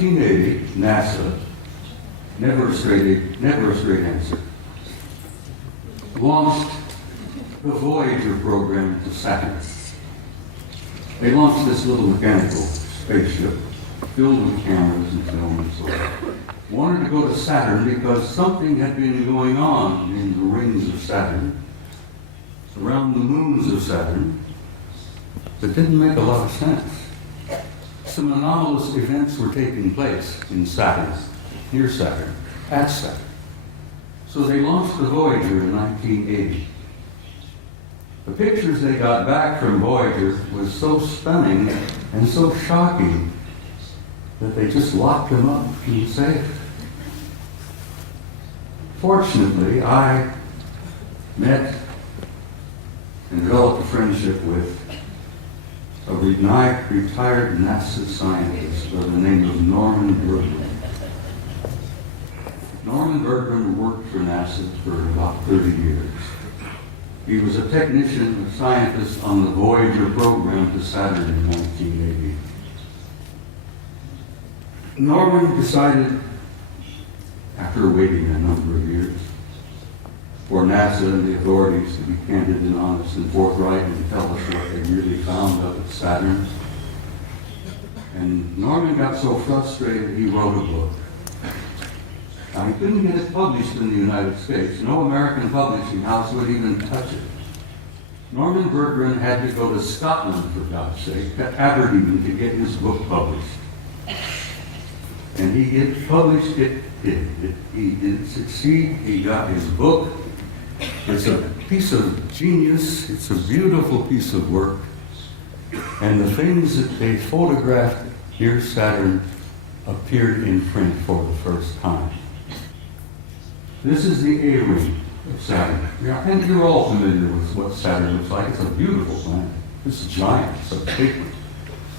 1980, NASA, never a straight answer, launched the Voyager program to Saturn. They launched this little mechanical spaceship filled with cameras and film and so on. Wanted to go to Saturn because something had been going on in the rings of Saturn, around the moons of Saturn, that didn't make a lot of sense. Some anomalous events were taking place in Saturn, near Saturn, at Saturn. So they launched the Voyager in 1980. The pictures they got back from Voyager was so stunning and so shocking that they just locked them up in the safe. Fortunately, I met and developed a friendship with a retired NASA scientist by the name of Norman Bergman. Norman Bergman worked for NASA for about 30 years. He was a technician, a scientist on the Voyager program to Saturn in 1980. Norman decided, after waiting a number of years, for NASA and the authorities to be candid and honest and forthright and tell us what they really found up at Saturn. And Norman got so frustrated he wrote a book. Now, he couldn't get it published in the United States. No American publishing house would even touch it. Norman Bergman had to go to Scotland, for God's sake, to Aberdeen to get his book published. And he published it. He did succeed. He got his book. It's a piece of genius. It's a beautiful piece of work. And the things that they photographed near Saturn appeared in print for the first time. This is the A-ring of Saturn. And you're all familiar with what Saturn looks like. It's a beautiful planet. It's giant. It's a big one.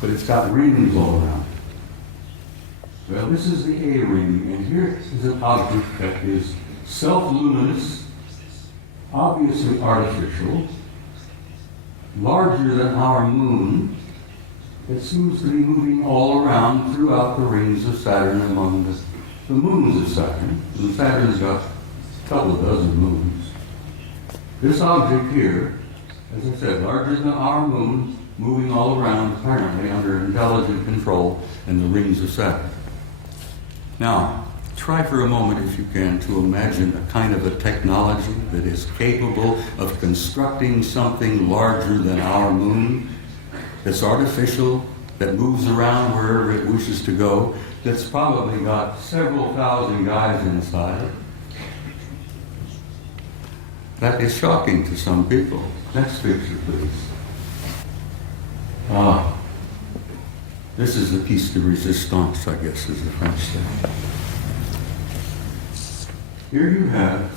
But it's got rings all around. Well, this is the A-ring, and here is an object that is self-luminous, obviously artificial, larger than our moon, that seems to be moving all around throughout the rings of Saturn among the moons of Saturn. And Saturn's got a couple of dozen moons. This object here, as I said, larger than our moon, moving all around, apparently under intelligent control in the rings of Saturn. Now, try for a moment, if you can, to imagine a kind of a technology that is capable of constructing something larger than our moon, that's artificial, that moves around wherever it wishes to go, that's probably got several thousand guys inside. That is shocking to some people. Next picture, please. This is the piece de resistance, I guess, as the French say. Here you have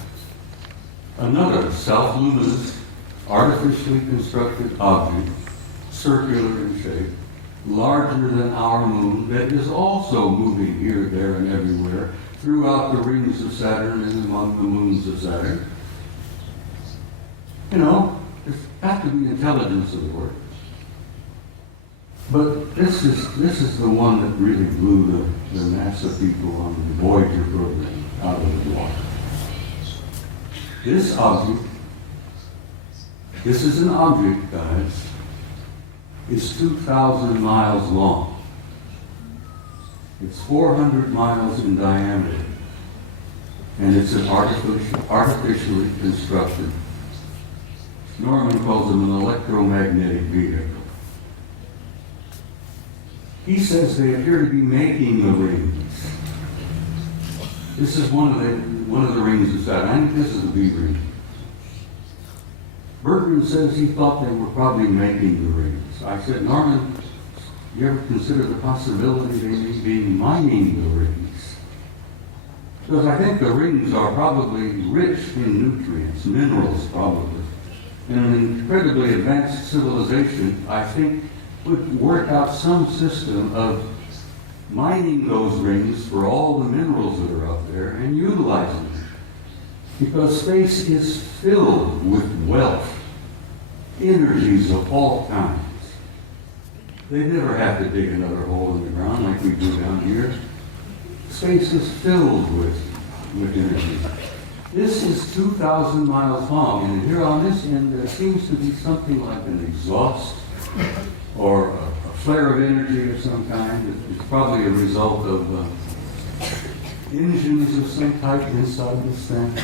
another self-luminous, artificially constructed object, circular in shape, larger than our moon, that is also moving here, there, and everywhere throughout the rings of Saturn and among the moons of Saturn. You know, there's got to be intelligence aboard. But this is the one that really blew the NASA people on the Voyager program out of the water. This object, this is an object, guys, is 2,000 miles long. It's 400 miles in diameter. And it's an artificially constructed, Norman calls them an electromagnetic vehicle. He says they appear to be making the rings. This is one of the rings of Saturn. I think this is the B ring. Bergman says he thought they were probably making the rings. I said, Norman, you ever consider the possibility they may be mining the rings? Because I think the rings are probably rich in nutrients, minerals probably. And an incredibly advanced civilization, I think, would work out some system of mining those rings for all the minerals that are up there and utilizing them. Because space is filled with wealth, energies of all kinds. They never have to dig another hole in the ground like we do down here. Space is filled with energy. This is 2,000 miles long, and here on this end there seems to be something like an exhaust or a flare of energy of some kind. It's probably a result of engines of some type inside this thing.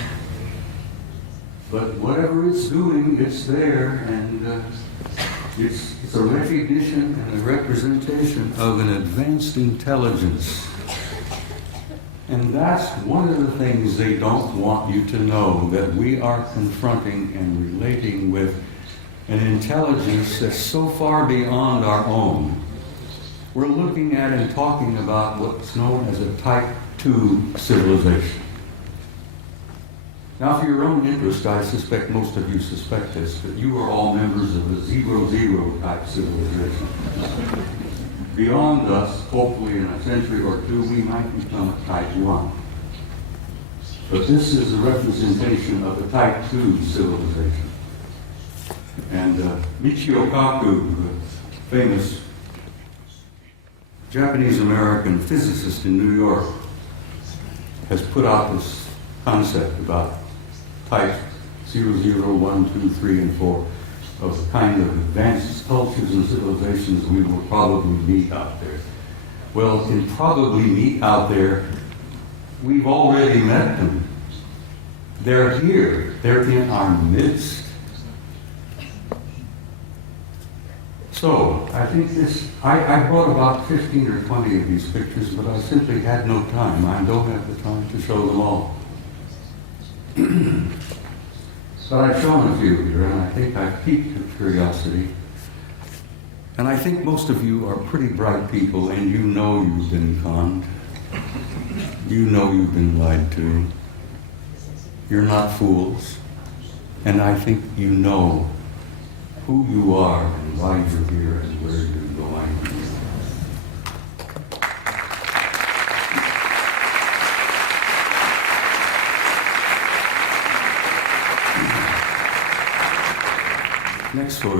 But whatever it's doing, it's there, and it's a recognition and a representation of an advanced intelligence. And that's one of the things they don't want you to know, that we are confronting and relating with an intelligence that's so far beyond our own. We're looking at and talking about what's known as a Type 2 civilization. Now, for your own interest, I suspect most of you suspect this, that you are all members of a 0-0 type civilization. Beyond us, hopefully in a century or two, we might become a Type 1. But this is a representation of a Type 2 civilization. And Michio Kaku, the famous Japanese-American physicist in New York, has put out this concept about Type 0, 1, 2, 3, and 4 of the kind of advanced cultures and civilizations we will probably meet out there. Well, in probably meet out there, we've already met them. They're here. They're in our midst. So, I think I brought about 15 or 20 of these pictures, but I simply had no time. I don't have the time to show them all. But I've shown a few here, and I think I've piqued your curiosity. And I think most of you are pretty bright people, and you know you've been conned. You know you've been lied to. You're not fools. And I think you know who you are and why you're here and where you're going. Next photo.